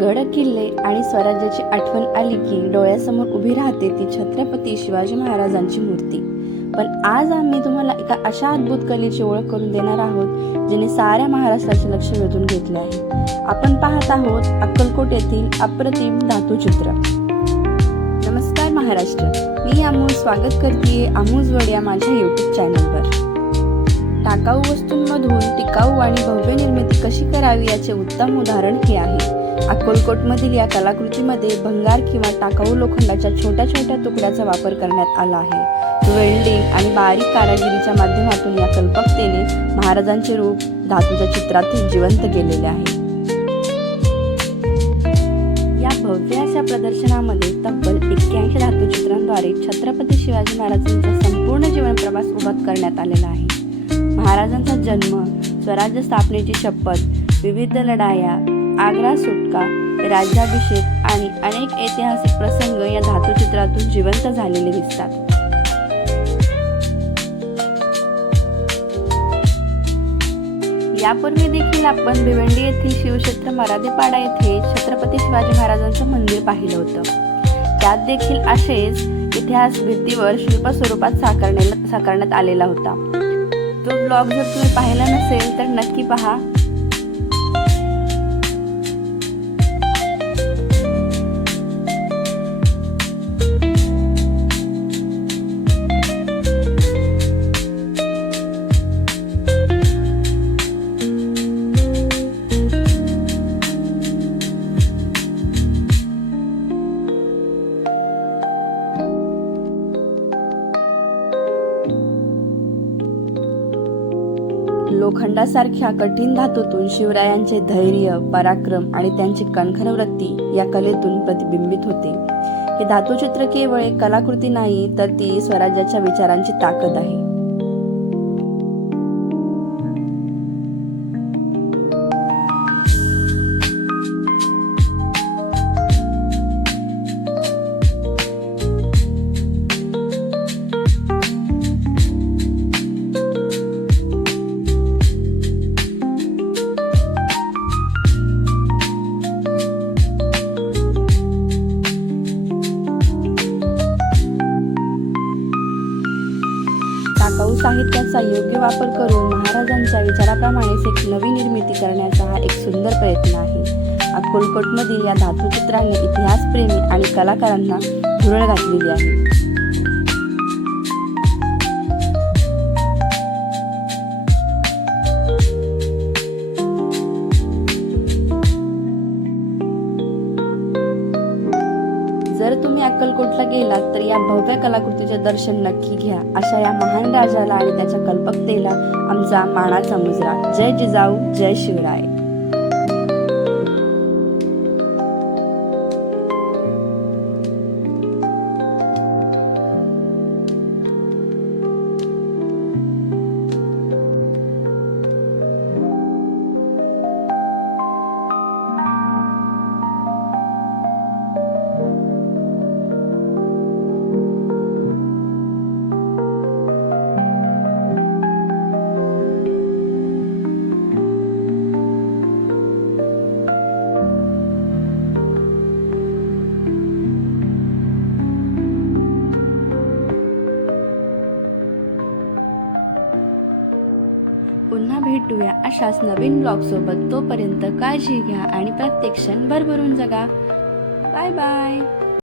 गड किल्ले आणि स्वराज्याची आठवण आली की डोळ्यासमोर उभी राहते ती छत्रपती शिवाजी महाराजांची मूर्ती। पण आज आम्ही तुम्हाला एका अशा अद्भुत कलेची ओळख करून देणार आहोत जिने साऱ्या महाराष्ट्राचे लक्ष वेधून घेतले आहे। आपण पाहत आहोत अक्कलकोट येथील अप्रतिम धातुचित्र। नमस्कार महाराष्ट्र, मी अमूज स्वागत करते अमूज वर्ड या माझ्या यूट्यूब चॅनलवर। टाकाऊ वस्तूंमधून टिकाऊ आणि भव्य निर्मिती कशी करावी याचे उत्तम उदाहरण हे आहे। अक्कलकोटमधील या कलाकृतीमध्ये भंगार किंवा टाकाऊ लोखंडाच्या छोट्या छोट्या तुकड्याचा वापर करण्यात आला आहे। वेल्डिंग आणि बारीक कारागिरीच्या माध्यमातून या कल्पकतेने महाराजांचे रूप धातूच्या चित्रातून जिवंत केलेले आहे। या भव्य अशा प्रदर्शनामध्ये तब्बल 81 धातुचित्रांद्वारे छत्रपती शिवाजी महाराजांचा संपूर्ण जीवन प्रवास उभा करण्यात आलेला आहे। महाराजांचा जन्म, स्वराज्य स्थापनेची शपथ, विविध लढाया, आग्रा सुटका, राज्याभिषेक आणि अनेक ऐतिहासिक प्रसंग या धातुचित्रातून जिवंत झालेले दिसतात। यापूर्वी देखील आपण भिवंडी येथील शिवक्षेत्र मराठेपाडा येथे छत्रपती शिवाजी महाराजांचं मंदिर पाहिलं होतं। त्यात देखील असेच इतिहास भित्तीवर शिल्प स्वरूपात साकारण्यात आलेला होता। तो ब्लॉग जर तुम्ही पाहिला नसेल तर नक्की पहा। लोखंडासारख्या कठीण धातूतून शिवरायांचे धैर्य, पराक्रम आणि त्यांची कणखर वृत्ती या कलेतून प्रतिबिंबित होते। हे धातुचित्र केवळ एक कलाकृती नाही, तर ती स्वराज्याच्या विचारांची ताकद आहे। टाकाऊ साहित्याचा योग्य वापर करून महाराजांच्या विचाराप्रमाणेच एक नवी निर्मिती करण्याचा हा एक सुंदर प्रयत्न आहे। अक्कलकोटमधील या धातुचित्रांनी इतिहासप्रेमी आणि कलाकारांना धुरळ घातलेली आहे। जर तुम्ही अक्कलकोटला गेलात तर या भव्य कलाकृतीचे दर्शन नक्की घ्या। अशा या महान राजाला आणि त्याच्या कल्पकतेला आमचा मानाचा मुजरा। जय जिजाऊ, जय शिवराय। पुन्हा भेटूया अशाच नवीन ब्लॉग सोबत। तोपर्यंत काळजी घ्या आणि प्रत्येक क्षण भरभरून जगा। Bye bye.